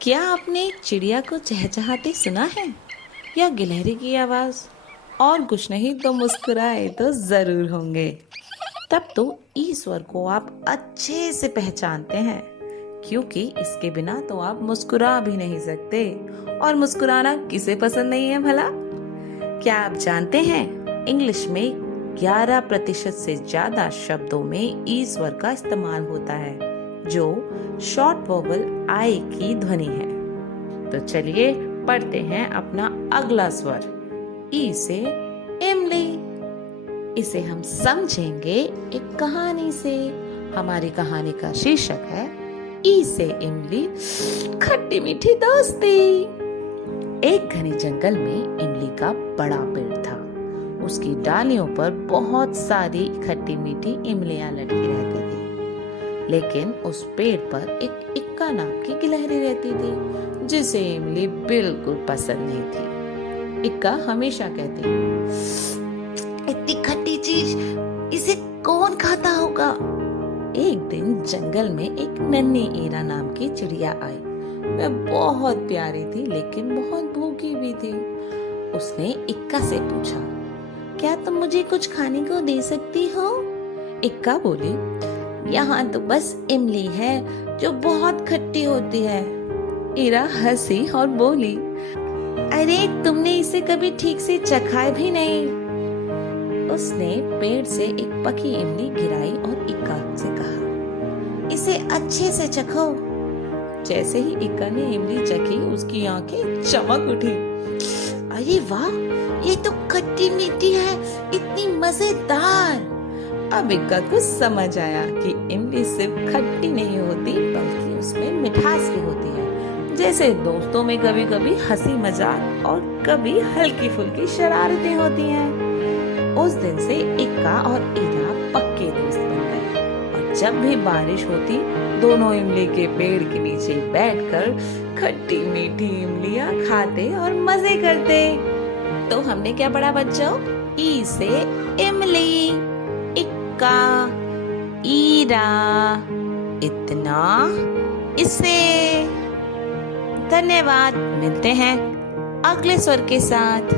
क्या आपने चिड़िया को चहचहाते सुना है या गिलहरी की आवाज? और कुछ नहीं तो मुस्कुराए तो जरूर होंगे। तब तो ईश्वर को आप अच्छे से पहचानते हैं, क्योंकि इसके बिना तो आप मुस्कुरा भी नहीं सकते। और मुस्कुराना किसे पसंद नहीं है भला? क्या आप जानते हैं, इंग्लिश में 11% से ज्यादा शब्दों में ईश्वर का इस्तेमाल होता है, जो शॉर्ट वोवल आई की ध्वनि है। तो चलिए पढ़ते हैं अपना अगला स्वर, ई से इमली। इसे हम समझेंगे एक कहानी से। हमारी कहानी का शीर्षक है ई से इमली, खट्टी मीठी दोस्ती। एक घने जंगल में इमली का बड़ा पेड़ था। उसकी डालियों पर बहुत सारी खट्टी मीठी इमलियां लटकी रहती थी। लेकिन उस पेड़ पर एक इक्का नाम की गिलहरी रहती थी, जिसे इमली बिल्कुल पसंद नहीं थी। इक्का हमेशा कहती, इतनी खट्टी चीज, इसे कौन खाता होगा? एक दिन जंगल में एक नन्ही ईरा नाम की चिड़िया आई। वह बहुत प्यारी थी, लेकिन बहुत भूखी भी थी। उसने इक्का से पूछा, क्या तुम मुझे कुछ खाने को दे सकती हो? इक्का बोली, यहाँ तो बस इमली है जो बहुत खट्टी होती है। ईरा हंसी और बोली, अरे तुमने इसे कभी ठीक से चखा भी नहीं। उसने पेड़ से एक पकी इमली गिराई और इक्का से कहा, इसे अच्छे से चखो। जैसे ही इक्का ने इमली चखी, उसकी आंखें चमक उठी। अरे वाह, ये तो खट्टी मीठी है, इतनी मजेदार। अब इक्का को समझ आया कि इमली सिर्फ खट्टी नहीं होती, बल्कि उसमें मिठास भी होती है। जैसे दोस्तों में कभी कभी हंसी मजाक और कभी हल्की फुल्की शरारतें होती हैं। उस दिन से इक्का और ईरा पक्के दोस्त बन गए, और जब भी बारिश होती, दोनों इमली के पेड़ के नीचे बैठकर खट्टी मीठी इमलियां खाते और मजे करते। तो हमने क्या पढ़ा बच्चों? ई से इमली, इक्का, ईरा, इतना, इसे। धन्यवाद। मिलते हैं अगले स्वर के साथ।